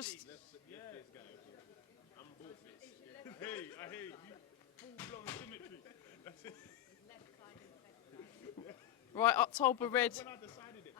just... I'm both. Hey, I hear you. Full-blown symmetry. That's it. Right, October Red. When I decided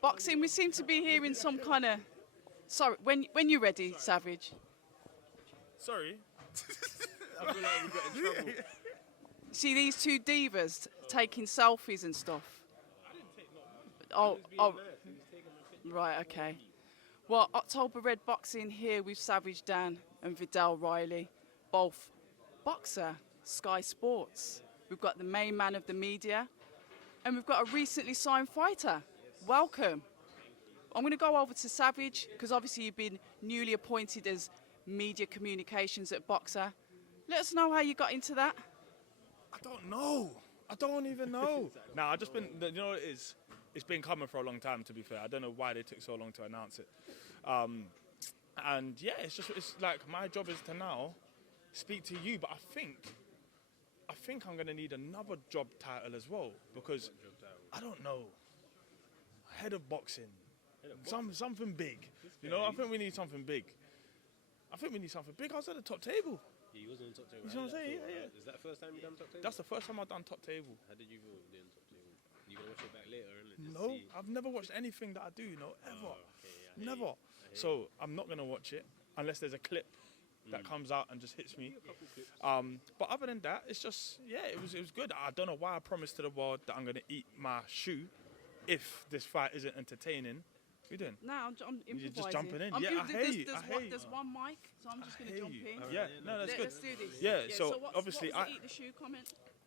Boxing, we seem to be hearing some kind of... Sorry, when you're ready, Savage. Sorry. I feel like we got in trouble. See these two divas taking selfies and stuff? I didn't take no. Oh, right, okay. Well, October Red Boxing here with Savage Dan and Vidal Riley, both boxer, Sky Sports. We've got the main man of the media, and we've got a recently signed fighter. Welcome. I'm going to go over to Savage, because obviously you've been newly appointed as media communications at Boxer. Let us know how you got into that. I don't know. I don't even know. Nah, I just been, you know what it is? It's been coming for a long time, to be fair. I don't know why they took so long to announce it. And yeah, it's like my job is to now speak to you, but I think I'm going to need another job title as well, because I don't know. Head of boxing. Something big. You know, I think we need something big. I was at the top table. Yeah, you was on top table. You know what I'm saying? Yeah. Is that the first time you done top table? That's the first time I've done top table. How did you feel doing top table? You gonna watch it back later, innit? No, I've never watched anything that I do, ever. Okay, yeah, Never. So I'm not gonna watch it unless there's a clip that comes out and just hits me. But other than that, it's just it was good. I don't know why I promised to the world that I'm gonna eat my shoe if this fight isn't entertaining. What are you doing? No, I'm improvising. You're just jumping in. I hear you. There's one mic, so I'm just going to jump in. Yeah, no, that's good. Let's do this. Yeah, so what obviously was the eat the shoe comment?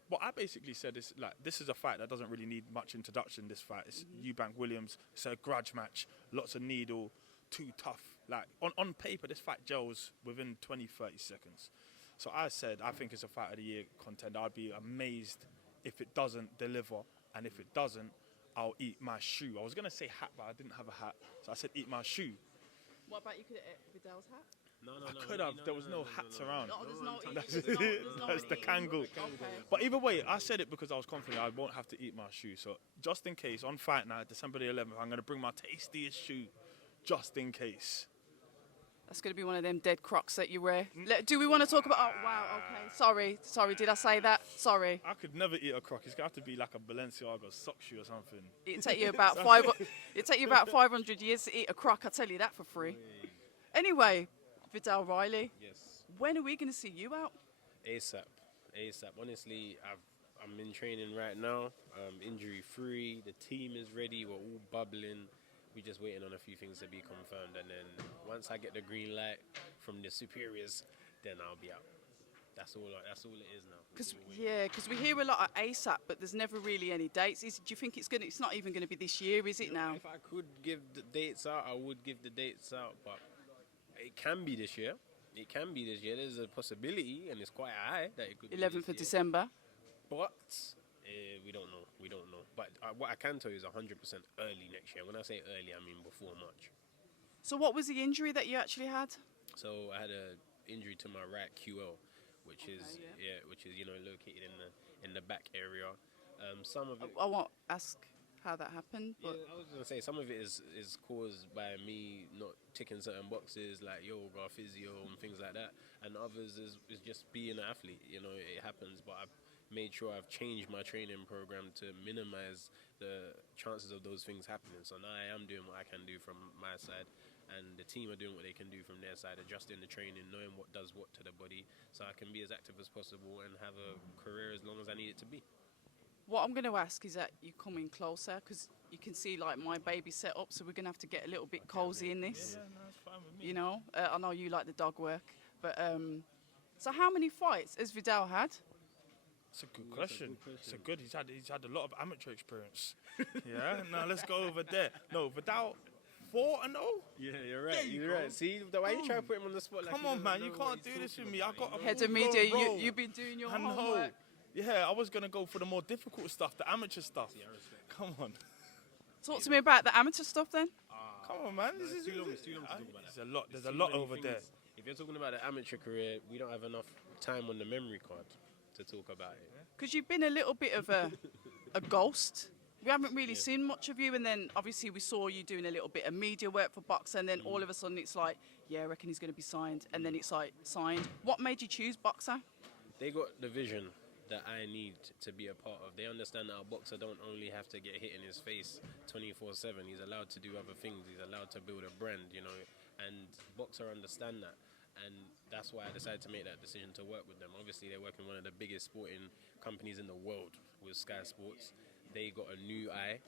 What I basically said is, like, this is a fight that doesn't really need much introduction, this fight. It's Eubankwilliams. It's a grudge match. Lots of needle. Too tough. Like, on paper, this fight gels within 20, 30 seconds. So I said, I think it's a fight of the year contender. I'd be amazed if it doesn't deliver. And if it doesn't, I'll eat my shoe. I was going to say hat, but I didn't have a hat. So I said eat my shoe. What about you could have ate Vidal's hat? No. I could have. There was no hats around. That's That's the kangle. Okay. But either way, I said it because I was confident I won't have to eat my shoe. So just in case, on fight night, December the 11th, I'm going to bring my tastiest shoe, just in case. That's going to be one of them dead crocs that you wear. Do we want to talk about... Oh, wow, okay. Sorry, did I say that? Sorry. I could never eat a croc. It's going to have to be like a Balenciaga sock shoe or something. It'd take you about 500 years to eat a croc, I'll tell you that for free. Anyway, Vidal Riley. Yes. When are we going to see you out? ASAP. Honestly, I'm in training right now. Injury free. The team is ready. We're all bubbling. We're just waiting on a few things to be confirmed, and then once I get the green light from the superiors, then I'll be out. That's all it is now. Because we hear a lot of ASAP, but there's never really any dates. Do you think it's not even going to be this year, is it now? If I could give the dates out, I would give the dates out, but it can be this year. There's a possibility, and it's quite high that it could be 11th of December. But we don't know. But what I can tell you is 100% early next year. When I say early, I mean before March. So what was the injury that you actually had? So I had an injury to my right QL, which is located in the back area. Some of it. I won't ask how that happened. But I was gonna say some of it is caused by me not ticking certain boxes like yoga, physio, and things like that, and others is just being an athlete. It happens, but I've made sure I've changed my training program to minimize the chances of those things happening. So now I am doing what I can do from my side, and the team are doing what they can do from their side, adjusting the training, knowing what does what to the body, so I can be as active as possible and have a career as long as I need it to be. What I'm going to ask is that you come in closer, because you can see like my baby set up, so we're going to have to get a little bit cozy in this. Yeah, no, it's fine with me. I know you like the dog work, but so how many fights has Vidal had? It's a good question. He's had a lot of amateur experience. Yeah. Now let's go over there. No, Vidal 4-0. Yeah, you're right. See, the way you try to put him on the spot. Come on, man. You can't do this with me. I got a head of media. You've been doing your homework. Yeah, I was gonna go for the more difficult stuff, the amateur stuff. Yeah, come on. Talk to me about the amateur stuff then. Come on, man. This is too long to talk about that. There's a lot over there. If you're talking about the amateur career, we don't have enough time on the memory card to talk about it. Because you've been a little bit of a ghost We haven't really seen much of you, and then obviously we saw you doing a little bit of media work for Boxer, and then all of a sudden it's like, yeah, I reckon he's going to be signed, and then it's like signed. What made you choose Boxer? They got the vision that I need to be a part of. They understand that a boxer don't only have to get hit in his face 24/7. He's allowed to do other things. He's allowed to build a brand, you know, and Boxer understand that. And that's why I decided to make that decision to work with them. Obviously, they're working with one of the biggest sporting companies in the world with Sky Sports. They got a new eye.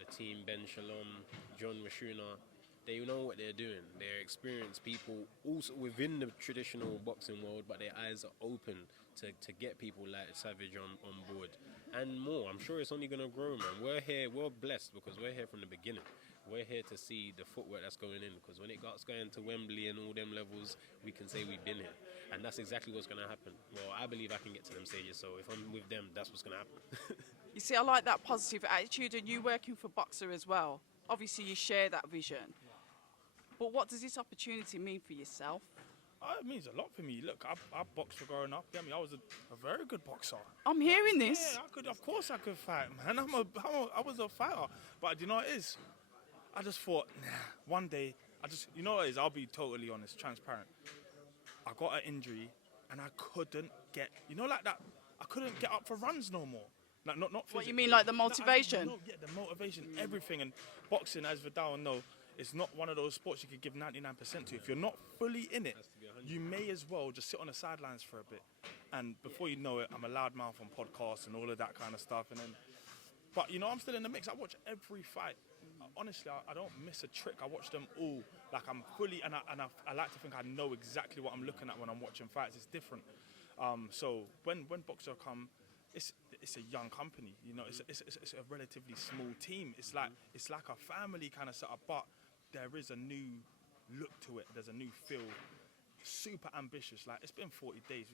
The team, Ben Shalom, John Washuna, they know what they're doing. They're experienced people also within the traditional boxing world, but their eyes are open to get people like Savage on board and more. I'm sure it's only going to grow, man. We're blessed because we're here from the beginning. We're here to see the footwork that's going in, because when it starts going to Wembley and all them levels, we can say we've been here. And that's exactly what's going to happen. Well, I believe I can get to them stages, so if I'm with them, that's what's going to happen. You see, I like that positive attitude, and you working for Boxer as well. Obviously, you share that vision. But what does this opportunity mean for yourself? It means a lot for me. Look, I boxed for growing up. I mean, I was a very good boxer. I'm hearing this. Yeah, of course I could fight, man. I was a fighter. But you know what it is? I just thought, one day, you know what it is? I'll be totally honest, transparent. I got an injury and I couldn't get, like that, I couldn't get up for runs no more. Like, not physically. What you mean, like the motivation? Yeah, the motivation, everything. And boxing, as Vidal know, it's not one of those sports you could give 99% to. If you're not fully in it, you may as well just sit on the sidelines for a bit. And before you know it, I'm a loudmouth on podcasts and all of that kind of stuff. But I'm still in the mix. I watch every fight. Honestly, I don't miss a trick. I watch them all. Like, I'm fully, and I like to think I know exactly what I'm looking at when I'm watching fights. It's different. So when Boxer come, it's a young company. It's a relatively small team. It's like a family kind of setup, but there is a new look to it. There's a new feel. Super ambitious. Like, it's been 40 days.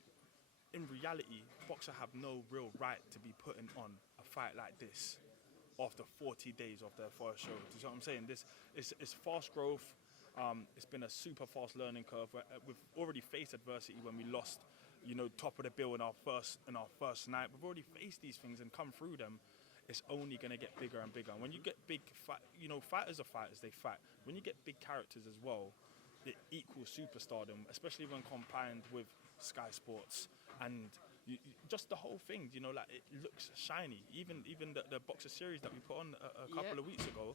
In reality, Boxer have no real right to be putting on a fight like this after 40 days of their first show. Do you know what I'm saying? This is fast growth. It's been a super fast learning curve. We've already faced adversity when we lost, top of the bill in our first night. We've already faced these things and come through them. It's only going to get bigger and bigger. And when you get big, fighters are fighters, they fight. When you get big characters as well, it equals superstardom, especially when combined with Sky Sports. And just the whole thing, it looks shiny. Even the Boxer series that we put on a couple of weeks ago,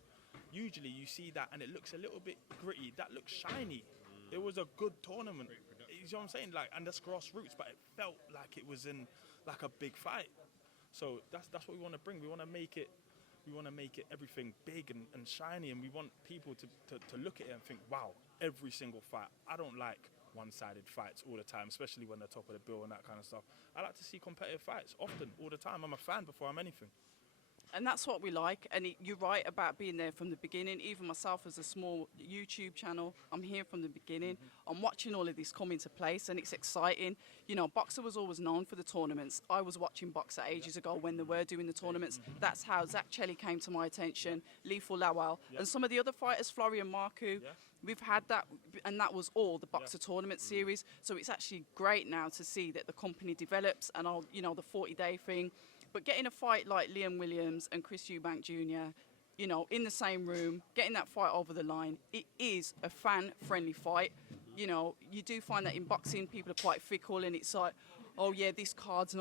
usually you see that and it looks a little bit gritty. That looks shiny. It was a good tournament. You know what I'm saying? And that's grassroots, but it felt like it was in like a big fight. So that's what we want to bring. We want to make it everything big and shiny, and we want people to look at it and think, wow, every single fight. I don't like one-sided fights all the time, especially when they're top of the bill and that kind of stuff. I like to see competitive fights often, all the time. I'm a fan before I'm anything. And that's what we like. And you're right about being there from the beginning. Even myself as a small YouTube channel, I'm here from the beginning. I'm watching all of this come into place, and it's exciting. Boxer was always known for the tournaments. I was watching Boxer ages ago when they were doing the tournaments. That's how Zach Chelly came to my attention, Lethal Lawal, and some of the other fighters, Florian Marku. We've had that, and that was all the Boxer tournament series. So it's actually great now to see that the company develops, and the 40-day thing. But getting a fight like Liam Williams and Chris Eubank Jr., in the same room, getting that fight over the line, it is a fan-friendly fight. You do find that in boxing, people are quite fickle, and it's like, oh yeah, this card's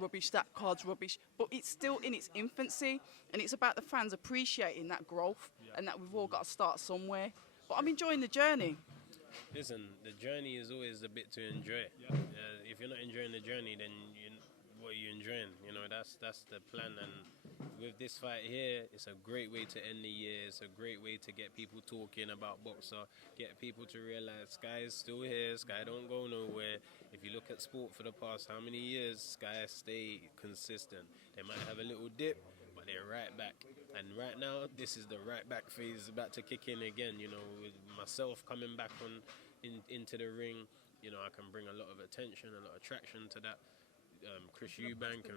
rubbish, that card's rubbish. But it's still in its infancy, and it's about the fans appreciating that growth, and that we've all got to start somewhere. But I'm enjoying the journey. Listen, the journey is always a bit to enjoy. If you're not enjoying the journey, then what are you enjoying? That's the plan. And with this fight here, it's a great way to end the year. It's a great way to get people talking about Boxer, get people to realize Sky is still here. Sky don't go nowhere. If you look at sport for the past how many years, Sky stay consistent. They might have a little dip, but they're right back. And right now, this is the right back phase about to kick in again. With myself coming back into the ring, I can bring a lot of attention, a lot of traction to that. Chris Eubank.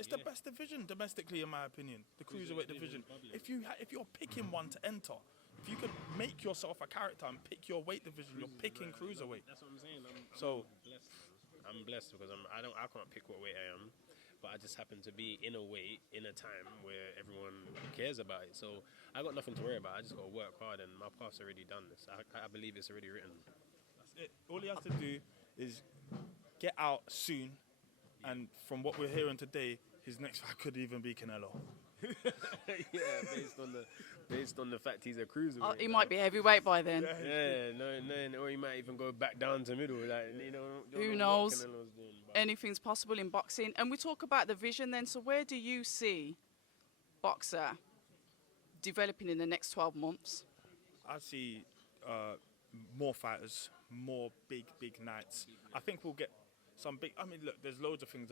It's the best division domestically, in my opinion. The cruiserweight division. If you're picking one to enter, if you could make yourself a character and pick your weight division, you're picking cruiserweight. That's what I'm saying. So I'm blessed because I can't pick what weight I am, but I just happen to be in a weight in a time where everyone cares about it. So I got nothing to worry about. I just got to work hard, and my path's already done this. I believe it's already written. That's it. All he has to do is get out soon, and from what we're hearing today, his next fight could even be Canelo. Yeah, based on the fact he's a cruiserweight. He might be heavyweight by then. Yeah, no, or he might even go back down to middle. Like, Who knows? Anything's possible in boxing. And we talk about the vision then. So where do you see boxer developing in the next 12 months? I see more fighters, more big nights. I think we'll get some big. I mean, look, there's loads of things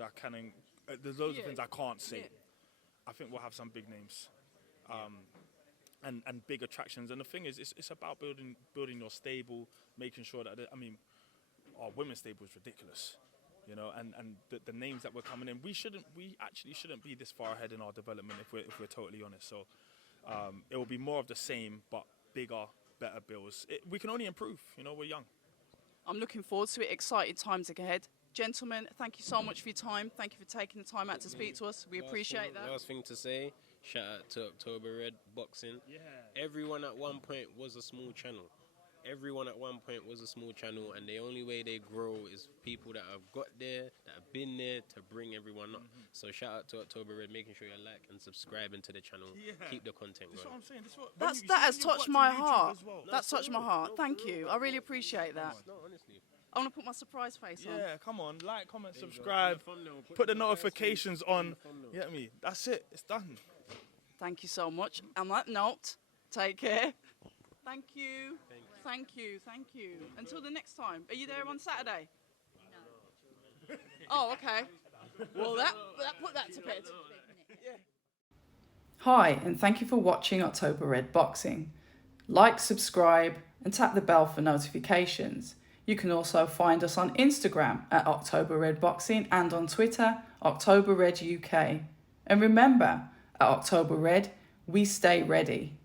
there's loads of things I can't say. Yeah. I think we'll have some big names, and big attractions. And the thing is, it's about building your stable, making sure that our women's stable is ridiculous, and the names that we're coming in. We actually shouldn't be this far ahead in our development if we're totally honest. So it will be more of the same, but bigger, better bills. We can only improve. We're young. I'm looking forward to it. Exciting times ahead. Gentlemen, thank you so much for your time. Thank you for taking the time out to speak to us. We appreciate that. Last thing to say, shout out to October Red Boxing. Yeah. Everyone at one point was a small channel. And the only way they grow is people that have got there, that have been there to bring everyone up. So shout out to October Red, making sure you like and subscribing to the channel. Yeah. Keep the content That's going. what I'm saying. That has touched my heart. That's touched my heart. Thank you. I really appreciate that. No, honestly. I want to put my surprise face on. Yeah, come on, like, comment, subscribe, put the notifications on. You get me? That's it. It's done. Thank you so much. On that note, take care. Thank you. Thank you. Until the next time. Are you there on Saturday? No. Oh, okay. Well, that put that to bed. Hi, and thank you for watching October Red Boxing. Like, subscribe, and tap the bell for notifications. You can also find us on Instagram at October Red Boxing and on Twitter, October Red UK. And remember, at October Red, we stay ready.